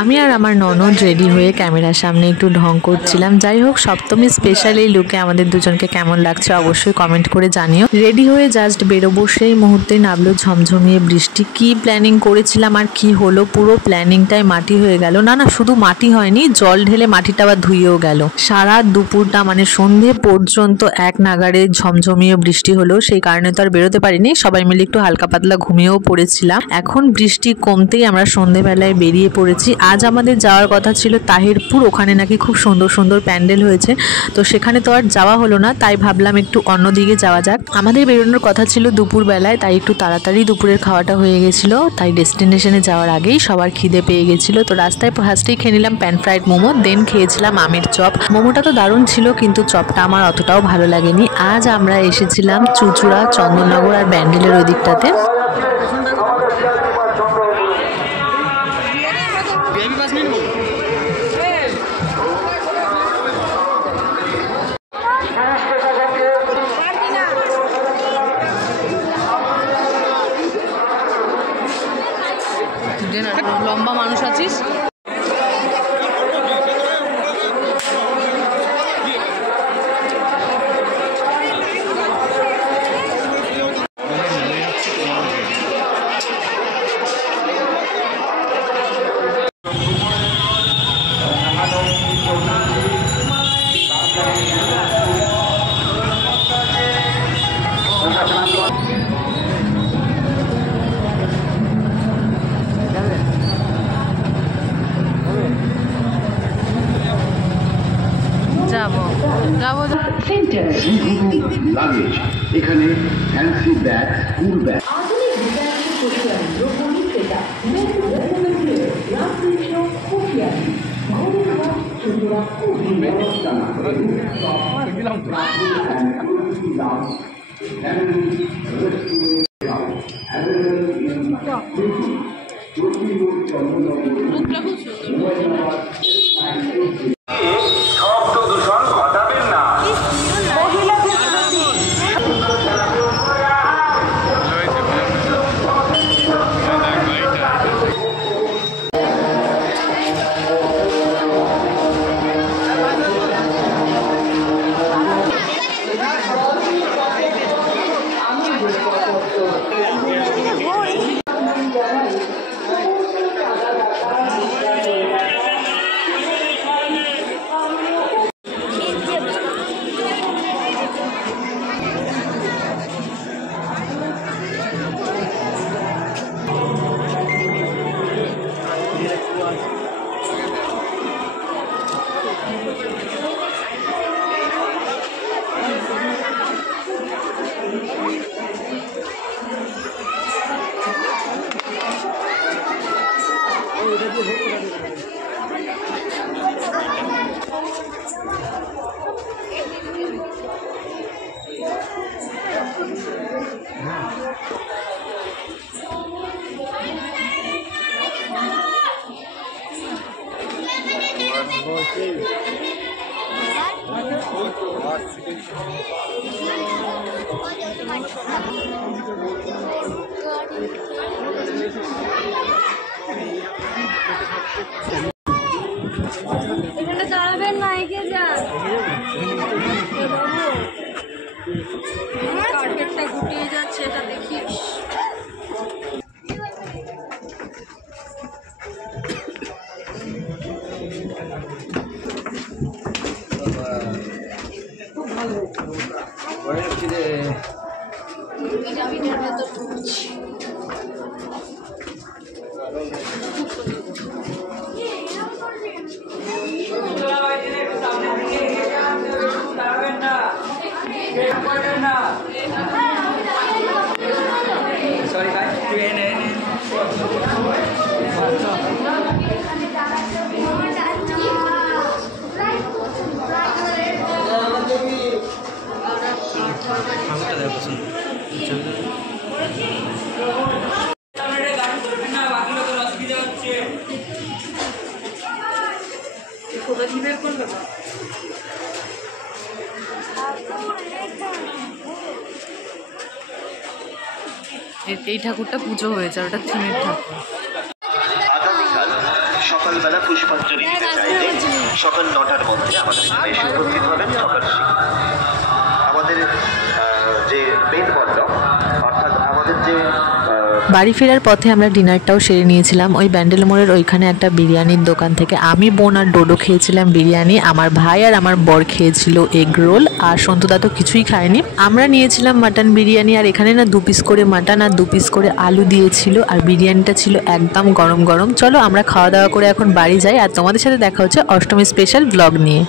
আমি আর আমার ননদ রেডি হয়ে ক্যামেরার সামনে একটু ঢং করছিলাম। যাই হোক, সপ্তমী স্পেশাল এই লুকে আমাদের দুজনকে কেমন লাগছে অবশ্যই কমেন্ট করে জানিও। রেডি হয়ে জাস্ট বেরোবো সেই মুহূর্তে নামলো ঝমঝমিয়ে বৃষ্টি। কি প্ল্যানিং করেছিলাম আর কি হলো, পুরো প্ল্যানিংটাই মাটি হয়ে গেল। না শুধু মাটি হয়নি, জল ঢেলে মাটিটা আবার ধুয়েও গেল। সারা দুপুরটা মানে সন্ধে পর্যন্ত এক নাগাড়ে ঝমঝমিয়ে বৃষ্টি হলো, সেই কারণে তো আর বেরোতে পারিনি। সবাই মিলে একটু হালকা পাতলা ঘুমিয়েও পড়েছিলাম। এখন বৃষ্টি কমতেই আমরা সন্ধেবেলায় বেরিয়ে পড়েছি। আজ আমাদের যাওয়ার কথা ছিল তাহিরপুর, ওখানে নাকি খুব সুন্দর সুন্দর প্যান্ডেল হয়েছে, তো সেখানে তো আর যাওয়া হলো না। তাই ভাবলাম একটু অন্যদিকে যাওয়া যাক। আমাদের বেরোনোর কথা ছিল দুপুরবেলায়, তাই একটু তাড়াতাড়ি দুপুরের খাওয়াটা হয়ে গেছিল। তাই ডেস্টিনেশনে যাওয়ার আগেই সবার খিদে পেয়ে গেছিল। তো রাস্তায় ফার্স্টেই খেয়ে নিলাম প্যান ফ্রাইড মোমো, দেন খেয়েছিলাম আমের চপ। মোমোটা তো দারুণ ছিল, কিন্তু চপটা আমার অতটাও ভালো লাগেনি। আজ আমরা এসেছিলাম চুঁচুড়া, চন্দননগর আর ব্যান্ডেলের ওই দিকটাতে। লম্বা মানুষ আছিস। লাগেজ এখানে ফ্যান্সি ব্যাগ, স্কুল ব্যাগ। এখানে দাঁড়াবেন না, এগিয়ে যান। কার্পেটটা গুটিয়ে যাচ্ছে, এটা দেখিস। খুব ভালো পিরামিডের ভেতর ঢুকছি। Sorry, guys. এই ঠাকুরটা পুজো হয়েছে, ওটা থিমের ঠাকুর। আগামীকাল সকাল সকালবেলা পুষ্পাঞ্জলি দিতে চাইলে সকাল 9টার মধ্যে আমাদের এখানে এসে উপস্থিত হবেন আমাদের যে মেন মণ্ডপ অর্থাৎ আমাদের যে বাড়ি ফেরার পথে আমরা ডিনারটাও সেরে নিয়েছিলাম ওই ব্যান্ডেল মোড়ের ওইখানে একটা বিরিয়ানির দোকান থেকে। আমি, বোন আর ডোডো খেয়েছিলাম বিরিয়ানি, আমার ভাই আর আমার বর খেয়েছিল এগ রোল, আর সন্তুদা তো কিছুই খায়নি। আমরা নিয়েছিলাম মাটন বিরিয়ানি, আর এখানে না 2 পিস করে মাটন আর 2 পিস করে আলু দিয়েছিল, আর বিরিয়ানিটা ছিল একদম গরম গরম। চলো আমরা খাওয়া দাওয়া করে এখন বাড়ি যাই, আর তোমাদের সাথে দেখা হচ্ছে অষ্টমী স্পেশাল ব্লগ নিয়ে।